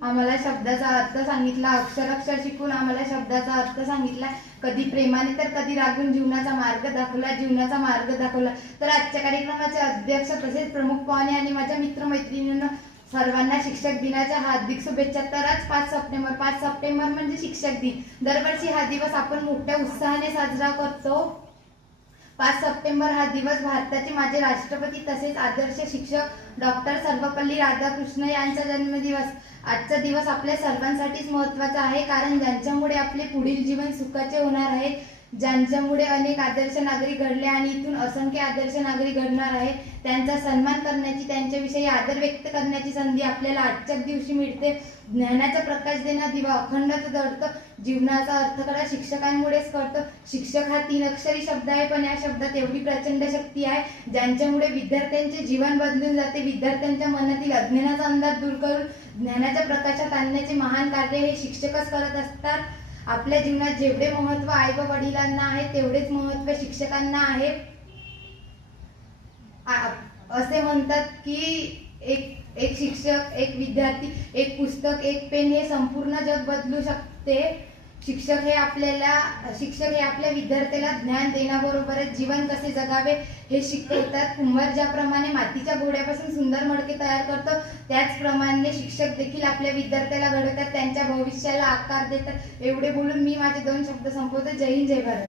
आम्हाला शब्दाचा अर्थ सांगितला, अक्षर शिकून आम्हाला शब्दाचा अर्थ सांगितला, कधी प्रेमाने तर कधी रागून जीवनाचा मार्ग दाखवला. तर आजच्या कार्यक्रमाचे अध्यक्ष तसेच प्रमुख पाहुणे आणि माझ्या मित्रमैत्रिणींना सर्वांना शिक्षक दिनाच्या हार्दिक शुभेच्छा. तर आज 5 सप्टेंबर म्हणजे शिक्षक दिन. दरवर्षी हा दिवस आपण मोठ्या उत्साहाने साजरा करतो. 5 सप्टेंबर हा दिवस भारताचे माजी राष्ट्रपती तसेच आदर्श शिक्षक डॉक्टर सर्वपल्ली राधाकृष्ण यांचा जन्मदिवस. आजचा दिवस आपल्या सर्वांसाठीच महत्त्वाचा आहे, कारण ज्यांच्यामुळे आपले पुढील जीवन सुखाचे होणार आहे, ज्यांच्यामुळे अनेक आदर्श नागरिक घडले आणि इथून असंख्य आदर्श नागरिक घडणार आहे, त्यांचा सन्मान करण्याची, त्यांच्याविषयी आदर व्यक्त करण्याची संधी आपल्याला आजच्या दिवशी मिळते. ज्ञानाचा प्रकाश देणा दिवा अखंड जळतो. जीवनाचा अर्थ कळा शिक्षकांमुळेच कळतो. शिक्षक हा 3 अक्षरी शब्द आहे, पण या शब्दात एवढी प्रचंड शक्ती आहे ज्यांच्यामुळे विद्यार्थ्यांचे जीवन बदलून जाते. विद्यार्थ्यांच्या मनातील अज्ञानाचा अंधार दूर करून ज्ञानाच्या प्रकाशात आणण्याचे महान कार्य हे शिक्षकच करत असतात. आपल्या जीवनात जेवढे महत्त्व आई व वडिलांना आहे तेवढेच महत्त्व शिक्षकांना आहे. असे म्हणतात की एक शिक्षक, एक विद्यार्थी, एक पुस्तक, एक पेन हे संपूर्ण जग बदलू शकते. शिक्षक हे आपल्या विद्यार्थ्याला ज्ञान देण्याबरोबरच जीवन कसे जगावे हे शिकवतात. कुंभार ज्याप्रमाणे मातीच्या गोळ्यापासून सुंदर मडके तयार करतो, त्याचप्रमाणे शिक्षक देखील आपल्या विद्यार्थ्याला घडवतात, त्यांच्या भविष्याला आकार देतात. एवढे बोलून मी माझे 2 शब्द संपवतो. जय हिंद, जय भारत.